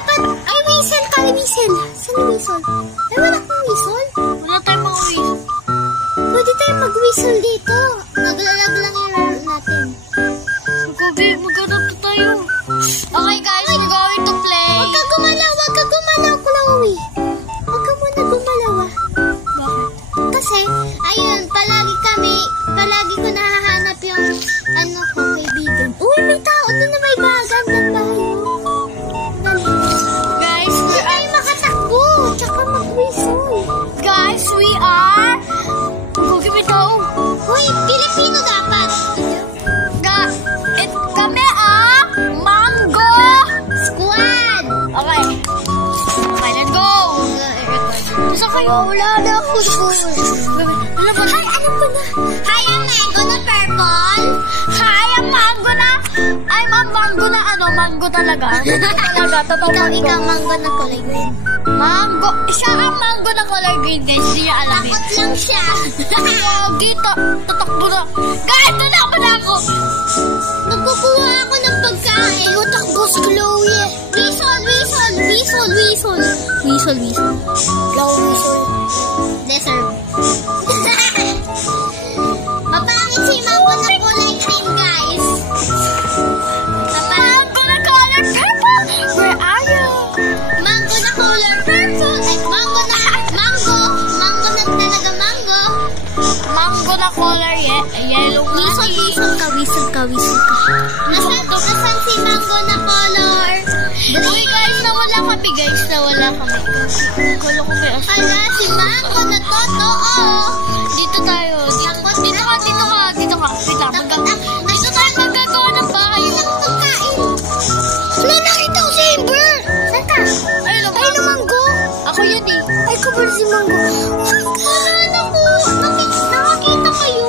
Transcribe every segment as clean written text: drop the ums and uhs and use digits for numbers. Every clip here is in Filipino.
dapat... Ay, whistle ka, whistle. Saan yung whistle? Ay, wala kang whistle. Wala tayong mga whistle. Pwede tayo mag-whistle dito. Naglalag lang yung laro natin. Maghanap na tayo. Okay guys, we're going to play. Huwag ka gumalaw, Chloe. Huwag ka muna gumalaw. Bakit? Kasi, ayun, palagi ko nahahanap yung, kaibigan. Uy, may tao doon na may bagan ng bahay. Guys, hindi tayo makatakbo. Tsaka mag-whistle. Guys, we are... Give me to. Uy, Pilipino dapat. Kami ang Mango Squad. Okay. Okay, let's go. Gusto kayo? Wala na ako. Ano ba? Hi, ano ba na? Hi, ang mango na purple. Hi, ang mango na. I'm a mango na mango talaga. Totoo mango. Ikaw mango na kulay green. Mango. Siya ang mango na color green, guys. Hindi niya alam eh. Takot lang siya. Dito. Tatakbo na. Guys, tatakbo na ako. Nagkukuha ako ng pagkain. Tumatakbo si Chloe. Whistle. Chloe, whistle. Deserve. Mapangit si Mango na kulay green, guys. Mango na color purple. Where are you? Mango na color purple. Ay, mango na talaga mango. Mango na color yellow. Whistle ka. Nasaan si Mango na color? Uy guys, nawala kami. Kulo ko may aso. Hala, si Mango na totoo. Dito tayo. Dito ka. Wait lang. Dito tayo magagawa ng bahay. Wala, nakita ko si Amber. Saan ka? Ayun ang Mango. Ako yun eh. Ay, kabar si Mango. Wala ko. Nakakita kayo.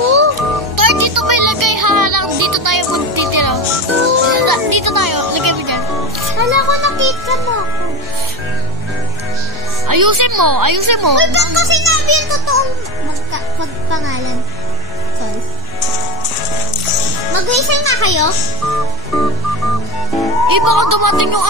Tart, dito may lagay halang. Dito tayo magtitira. Dito tayo. Lagay mo dyan. Wala ko, nakita mo ako. Ayusin mo. Uy, ba't ko sinabi yung totoong pangalan? Sorry. Mag-whistle na kayo? Baka dumating yung